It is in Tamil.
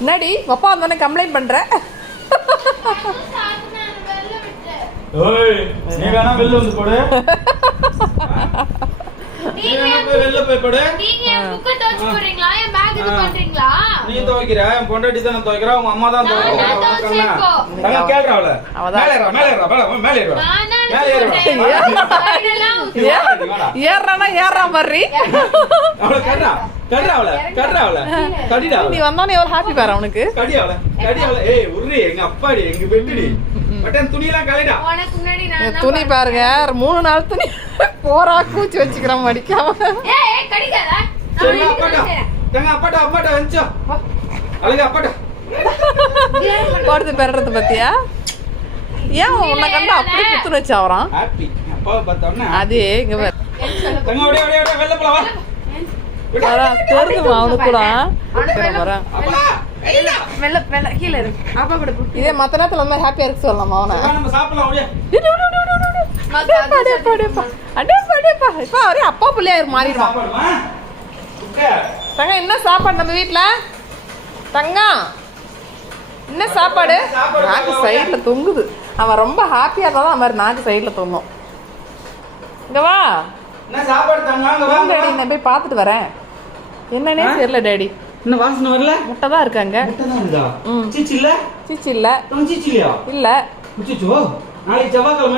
என்னடி அப்பா வந்தோடனே கம்ப்ளைண்ட் பண்ற? ஓய் நீ வேணா வெளில வந்து போடு. நீ வேணா போய் வெளில போய் போடு. நீங்க என் புக்க டச் பண்றீங்களா? என் பேக் இது பண்றீங்களா? நீ துவைக்கிற, என் பொண்டாட்டி தான துவைக்கிறா, உங்க அம்மா தான் துவைக்கிறா. தங்க கேளுடா அவள. மேலே ஏறு. ஏறானா ஏறா பாரு. அவள கட்றா அவள. கடிடா. நீ வந்தானே எவ்வளவு ஹாப்பி பாரு அவனுக்கு. கடி அவள. ஏய் உர்ரி எங்க அப்பாடி எங்க பெட்டுடி. பட்டன் துணி எல்லாம் கலைடா. உனக்கு முன்னாடி நான் துணி பாருங்க 3 நாள் துணி போரா கூச்சி வச்சுக்கிறோம் மடிக்காம. ஏய் கடிக்காத. சரி அப்பாட்ட வந்துச்சோ. அழகு அப்பாட்ட. போறது பெறறது பத்தியா? ஏன் உன்னை கண்டா அப்படி குத்து வச்சு அவரான்? ஹாப்பி அப்பாவை பார்த்தோம்னா அது இங்க பாரு. தங்க அப்படியே வெளில போலாம் வா. தெரிஞ்சுமா அவனுக்கு கூட வெள்ள கீழ இரு. அப்பா கூட போ. இதே மத்த நேரத்துல வந்து ஹாப்பியா இருக்கு சொல்லலாம் அவனை. நம்ம சாப்பிடலாம் அப்படியே. இப்ப அவரே அப்பா பிள்ளையா மாறிடுவான். சாப்பிடுமா? ஓகே. தங்க என்ன சாப்பாடு நம்ம வீட்டுல? தங்கம் என்ன சாப்பாடு? நாக்கு சைட்ல தொங்குது. அவன் ரொம்ப ஹாப்பியா தான் அது மாதிரி நாக்கு சைட்ல தொங்கும். இங்க வா. என்ன சாப்பாடு தங்க அங்க வாங்க. டேடி நான் போய் பார்த்துட்டு வரேன். என்னன்னே தெரியல டேடி. இன்னும் வாசனை வரல? முட்டை தான் இருக்காங்க. முட்டை தான் இருக்கா? சீச்சி இல்ல? சீச்சி இல்ல. சீச்சி இல்லையா? இல்ல. முச்சிச்சோ. நாளைக்கு செவ்வாய்க்கிழமை